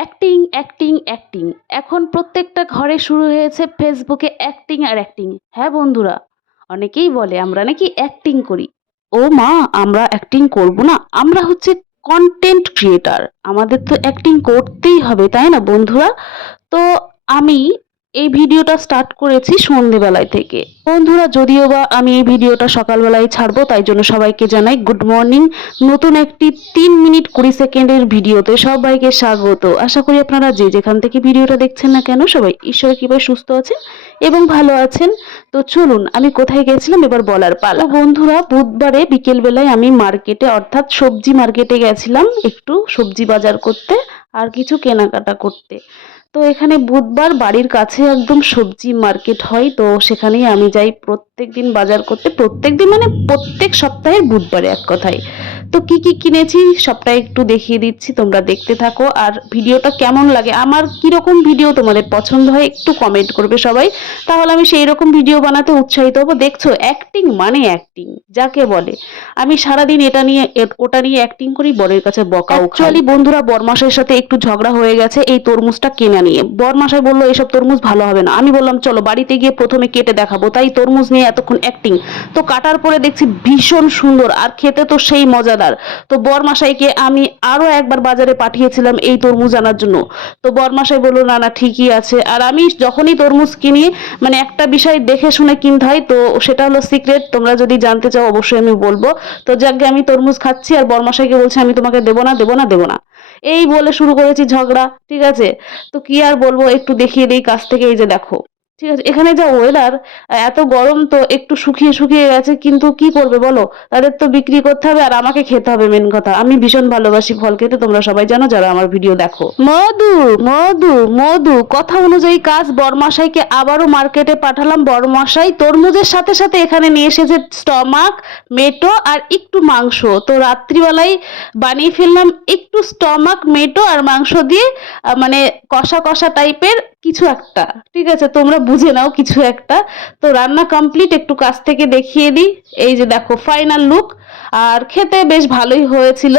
Acting acting acting এখন প্রত্যেকটা ঘরে শুরু হয়েছে ফেসবুকে অ্যাক্টিং আর অ্যাক্টিং হ্যাঁ বন্ধুরা? অনেকেই বলে আমরা নাকি অ্যাক্টিং করি। ও মা, আমরা অ্যাক্টিং করব না। আমরা হচ্ছে কন্টেন্ট ক্রিয়েটার আমাদের তো অ্যাক্টিং করতেই হবে, তাই না বন্ধুরা? তো আমি এই ভিডিওটা স্টার্ট করেছি সন্ধেবেলায় থেকে। বন্ধুরা, যদিও বা আমি এই ভিডিওটা সকালবেলায় ছাড়বো, তাই জন্য সবাইকে জানাই গুড মর্নিং নতুন একটি তিন মিনিট কুড়ি সেকেন্ডের ভিডিওতে সবাইকে স্বাগত। আশা করি আপনারা যে যেখান থেকে ভিডিওটা দেখছেন না কেন, সবাই ঈশ্বরের কৃপায় সুস্থ আছেন এবং ভালো আছেন। তো চলুন, আমি কোথায় গেছিলাম এবার বলার পালা। বন্ধুরা, বুধবারে বিকেলবেলায় আমি মার্কেটে, অর্থাৎ সবজি মার্কেটে গেছিলাম একটু সবজি বাজার করতে আর কিছু কেনাকাটা করতে। তো এখানে বুধবার বাড়ির কাছে একদম সবজি মার্কেট হয়, তো সেখানেই আমি যাই প্রত্যেক দিন বাজার করতে। প্রত্যেক দিন মানে প্রত্যেক সপ্তাহের বুধবারে এক কথায়। তো কি কি কিনেছি সবটা একটু দেখিয়ে দিচ্ছি, তোমরা দেখতে থাকো। আর ভিডিওটা কেমন লাগে, আমার কীরকম ভিডিও তোমাদের পছন্দ হয় একটু কমেন্ট করবে সবাই। তাহলে আমি সেই রকম ভিডিও বানাতে উৎসাহিত হব। দেখছ অ্যাক্টিং মানে অ্যাক্টিং যাকে বলে। আমি সারাদিন এটা নিয়ে, ওটা নিয়ে অ্যাক্টিং করি, বরের কাছে বকাও অ্যাকচুয়ালি বন্ধুরা, বরমাসের সাথে একটু ঝগড়া হয়ে গেছে, এই তরমুজটা কেনা নিয়ে। বরমাসাই বলল, এসব তরমুজ ভালো হবে না। আমি বললাম, চলো, বাড়িতে গিয়ে প্রথমে কেটে দেখাবো। তাই তরমুজ নিয়ে এতক্ষণ অ্যাক্টিং তো কাটার পরে দেখছি ভীষণ সুন্দর, আর খেতে তো সেই মজাদার তো বরমাসাইকে আমি আরও একবার বাজারে পাঠিয়েছিলাম এই তরমুজ আনার জন্য। তো বরমাসাই বলল, না না, ঠিকই আছে। আর আমি যখনই তরমুজ কিনি মানে একটা বিষয় দেখে শুনে কিনতে হয়, তো সেটা হলো সিক্রেট, তোমরা যদি জানতে চাও অবশ্যই আমি বলব। তো যাকে আমি তরমুজ খাচ্ছি আর বরমাসাইকে বলছি, আমি তোমাকে দেবো না দেবো না দেবো না। এই বলে শুরু করেছি ঝগড়া, ঠিক আছে? তো কি আর বলব, একটু দেখিয়ে দিই কাছ থেকে, এই যে দেখো। ঠিক আছে, এখানে যা ওয়েদার এত গরম তো একটু শুকিয়ে শুকিয়ে গেছে, কিন্তু কি করবে বলো? তাদের তো বিক্রি করতে হবে আর আমাকে খেতে হবে মেন কথা। আমি ভীষণ ভালোবাসি ফল খেতে, তোমরা সবাই জানো যারা আমার ভিডিও দেখো। মধু মধু মধু, কথা অনুযায়ী কাজ বরমাসাইকে আবারও মার্কেটে পাঠালাম। বরমাসাই তরমুজের সাথে সাথে এখানে নিয়ে এসেছে স্টমাক মেটো আর একটু মাংস। তো রাত্রিবেলায় বানিয়ে ফেললাম একটু স্টমাক মেটো আর মাংস দিয়ে মানে কষা কষা টাইপের কিছু একটা, ঠিক আছে? তোমরা বুঝে নাও কিছু একটা। তো রান্না কমপ্লিট একটু কাছ থেকে দেখিয়ে দিই। এই যে দেখো ফাইনাল লুক আর খেতে বেশ ভালোই হয়েছিল।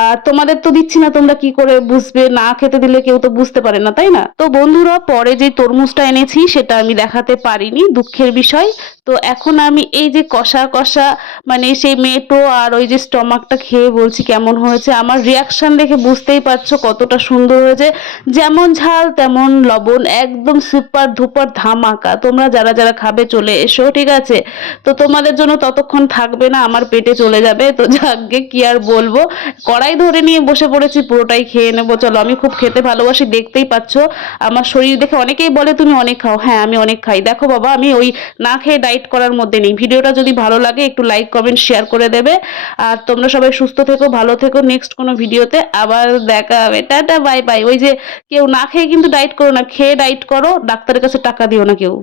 আর তোমাদের তো দিচ্ছি না তোমরা কি করে বুঝবে? না খেতে দিলে কেউ তো বুঝতে পারে না, তাই না? তো বন্ধুরা, পরে যে তরমুজটা এনেছি, সেটা আমি দেখাতে পারিনি, দুঃখের বিষয়। তো এখন আমি এই যে কষা কষা মানে সেই মেটো আর ওই যে স্টমাকটা খেয়ে বলছি কেমন হয়েছে, আমার রিয়াকশন দেখে বুঝতেই পারছ কতটা সুন্দর হয়েছে। যেমন ঝাল, তেমন লবণ, একদম সুপার ধুপার ধামাকা। তোমরা যারা যারা খাবে চলে এসো, ঠিক আছে? তো তোমাদের জন্য ততক্ষণ থাকবে না, আমার পেটে চলে যাবে। তো যাকে কি আর বলব? কড়াই ধরে নিয়ে বসে পড়েছি, পুরোটাই খেয়ে নেব। চলো, আমি খুব খেতে ভালোবাসি, দেখতেই পাচ্ছ। আমার শরীর দেখে অনেকেই বলে, তুমি অনেক খাও। হ্যাঁ আমি অনেক খাই। দেখো বাবা, আমি ওই না খেয়ে ডাইট করার মধ্যে নেই। ভিডিওটা যদি ভালো লাগে, একটু লাইক কমেন্ট শেয়ার করে দেবে। আর তোমরা সবাই সুস্থ থেকো, ভালো থেকো। নেক্সট কোনো ভিডিওতে আবার দেখা হবে। টাটা বাই বাই ওই যে কেউ না খেয়ে কিন্তু ডায়েট করো না, খেয়ে ডায়েট করো। ডাক্তারের কাছে টাকা দিও না কেউ।